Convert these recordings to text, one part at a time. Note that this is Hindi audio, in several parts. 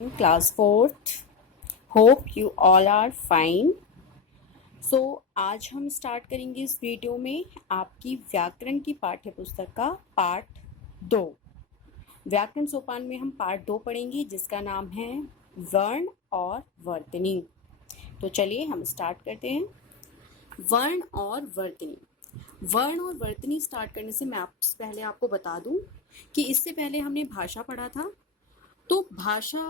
Class 4th. Hope you all are fine. So आज हम स्टार्ट करेंगे इस वीडियो में आपकी व्याकरण की पाठ्य पुस्तक का पार्ट 2। व्याकरण सोपान में हम पार्ट 2 पढ़ेंगे जिसका नाम है वर्ण और वर्तनी। तो चलिए हम स्टार्ट करते हैं। वर्ण और वर्तनी। वर्ण और वर्तनी स्टार्ट करने से मैं पहले आपको बता दूं कि इससे पहले हमने भाषा पढ़ा था। तो भाषा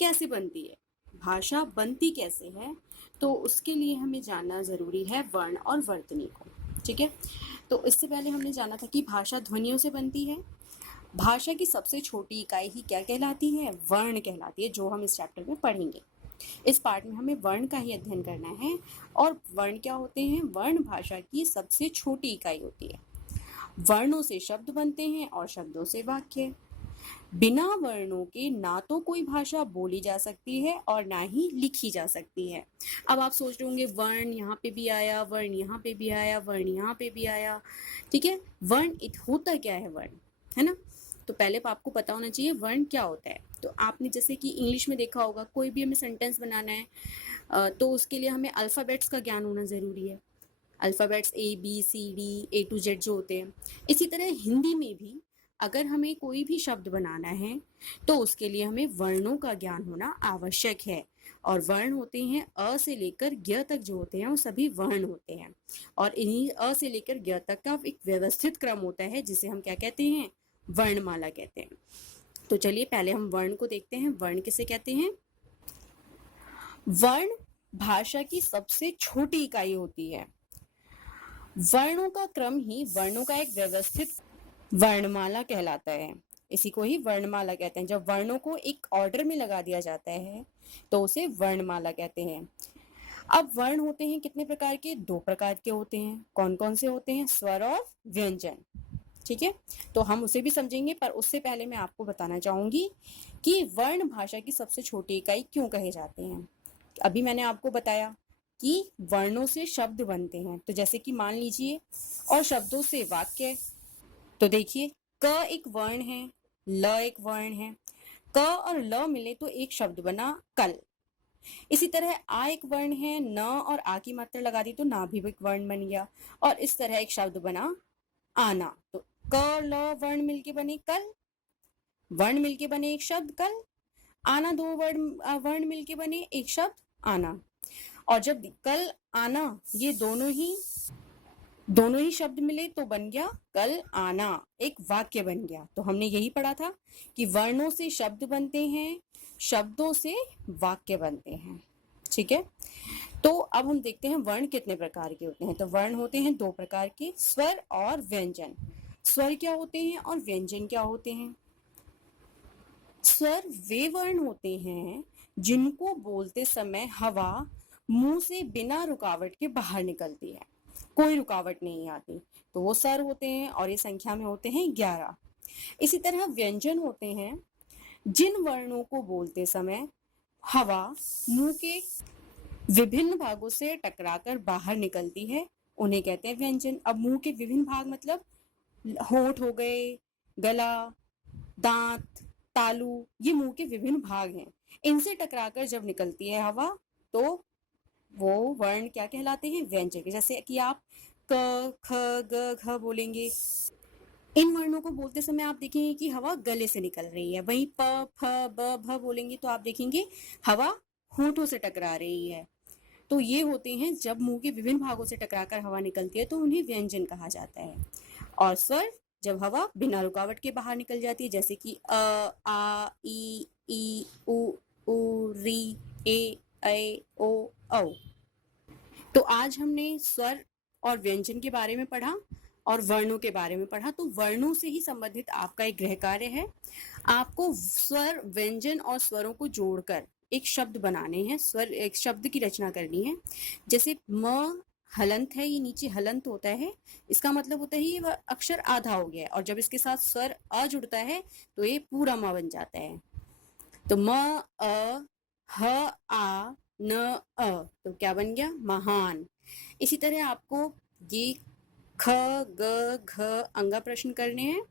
कैसे बनती है, भाषा बनती कैसे है, तो उसके लिए हमें जानना ज़रूरी है वर्ण और वर्तनी को। ठीक है, तो इससे पहले हमने जाना था कि भाषा ध्वनियों से बनती है। भाषा की सबसे छोटी इकाई ही क्या कहलाती है? वर्ण कहलाती है, जो हम इस चैप्टर में पढ़ेंगे। इस पार्ट में हमें वर्ण का ही अध्ययन करना है। और वर्ण क्या होते हैं? वर्ण भाषा की सबसे छोटी इकाई होती है। वर्णों से शब्द बनते हैं और शब्दों से वाक्य। बिना वर्णों के ना तो कोई भाषा बोली जा सकती है और ना ही लिखी जा सकती है। अब आप सोच रहे होंगे वर्ण यहाँ पे भी आया, वर्ण यहाँ पे भी आया, वर्ण यहाँ पे भी आया। ठीक है, वर्ण होता क्या है वर्ण, है ना? तो पहले आपको पता होना चाहिए वर्ण क्या होता है। तो आपने जैसे कि इंग्लिश में देखा होगा, कोई भी हमें सेंटेंस बनाना है तो उसके लिए हमें अल्फ़ाबेट्स का ज्ञान होना ज़रूरी है। Alphabets ABCD A to Z जो होते हैं। इसी तरह हिंदी में भी अगर हमें कोई भी शब्द बनाना है तो उसके लिए हमें वर्णों का ज्ञान होना आवश्यक है। और वर्ण होते हैं अ से लेकर ज्ञ तक जो होते हैं वो सभी वर्ण होते हैं। और इन्हीं अ से लेकर ज्ञ तक का एक व्यवस्थित क्रम होता है जिसे हम क्या कहते हैं? वर्णमाला कहते हैं। तो चलिए पहले हम वर्ण को देखते हैं। वर्ण किसे कहते हैं? वर्ण भाषा की सबसे छोटी इकाई होती है। वर्णों का क्रम ही वर्णों का एक व्यवस्थित वर्णमाला कहलाता है। इसी को ही वर्णमाला कहते हैं। जब वर्णों को एक ऑर्डर में लगा दिया जाता है तो उसे वर्णमाला कहते हैं। अब वर्ण होते हैं कितने प्रकार के? 2 प्रकार के होते हैं। कौन कौन से होते हैं? स्वर और व्यंजन। ठीक है, तो हम उसे भी समझेंगे, पर उससे पहले मैं आपको बताना चाहूंगी कि वर्ण भाषा की सबसे छोटी इकाई क्यों कहे जाते हैं। अभी मैंने आपको बताया कि वर्णों से शब्द बनते हैं, तो जैसे कि मान लीजिए, और शब्दों से वाक्य। तो देखिए, क एक वर्ण है, ल एक वर्ण है। क और ल मिले तो एक शब्द बना कल। इसी तरह आ एक वर्ण है, न और आ की मात्रा लगा दी तो ना भी एक वर्ण बन गया। और इस तरह एक शब्द बना आना। तो क और ल वर्ण मिलके बने कल, वर्ण मिलके बने एक शब्द कल। आना दो वर्ण मिलके बने एक शब्द आना। और जब कल आना ये दोनों ही शब्द मिले तो बन गया कल आना, एक वाक्य बन गया। तो हमने यही पढ़ा था कि वर्णों से शब्द बनते हैं, शब्दों से वाक्य बनते हैं। ठीक है, तो अब हम देखते हैं वर्ण कितने प्रकार के होते हैं। तो वर्ण होते हैं 2 प्रकार के, स्वर और व्यंजन। स्वर क्या होते हैं और व्यंजन क्या होते हैं? स्वर वे वर्ण होते हैं जिनको बोलते समय हवा मुंह से बिना रुकावट के बाहर निकलती है, कोई रुकावट नहीं आती, तो वो स्वर होते हैं और ये संख्या में होते हैं 11। इसी तरह व्यंजन होते हैं जिन वर्णों को बोलते समय हवा मुंह के विभिन्न भागों से टकराकर बाहर निकलती है, उन्हें कहते हैं व्यंजन। अब मुंह के विभिन्न भाग मतलब होंठ हो गए, गला, दांत, तालु, ये मुंह के विभिन्न भाग हैं। इनसे टकराकर जब निकलती है हवा तो वो वर्ण क्या कहलाते हैं? व्यंजन। जैसे कि आप क, ख, ग, घ बोलेंगे, इन वर्णों को बोलते समय आप देखेंगे कि हवा गले से निकल रही है। वहीं प, फ, ब, भ बोलेंगे तो आप देखेंगे हवा होठों से टकरा रही है। तो ये होते हैं जब मुंह के विभिन्न भागों से टकराकर हवा निकलती है तो उन्हें व्यंजन कहा जाता है। और स्वर जब हवा बिना रुकावट के बाहर निकल जाती है, जैसे कि अ, आ, ई, उ, री, ए, ओ, औ। तो आज हमने स्वर और व्यंजन के बारे में पढ़ा और वर्णों के बारे में पढ़ा। तो वर्णों से ही संबंधित आपका एक गृह कार्य है। आपको स्वर, व्यंजन और स्वरों को जोड़कर एक शब्द बनाने हैं, स्वर एक शब्द की रचना करनी है। जैसे म हलंत है, ये नीचे हलंत होता है, इसका मतलब होता है ये अक्षर आधा हो गया है, और जब इसके साथ स्वर अ जुड़ता है तो ये पूरा म बन जाता है। तो म, अ, ह, आ, न, अ, तो क्या बन गया? महान। इसी तरह आपको ये ख, ग, घ अंगा प्रश्न करने हैं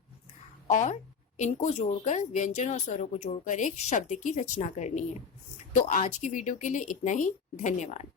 और इनको जोड़कर, व्यंजन और स्वरों को जोड़कर एक शब्द की रचना करनी है। तो आज की वीडियो के लिए इतना ही। धन्यवाद।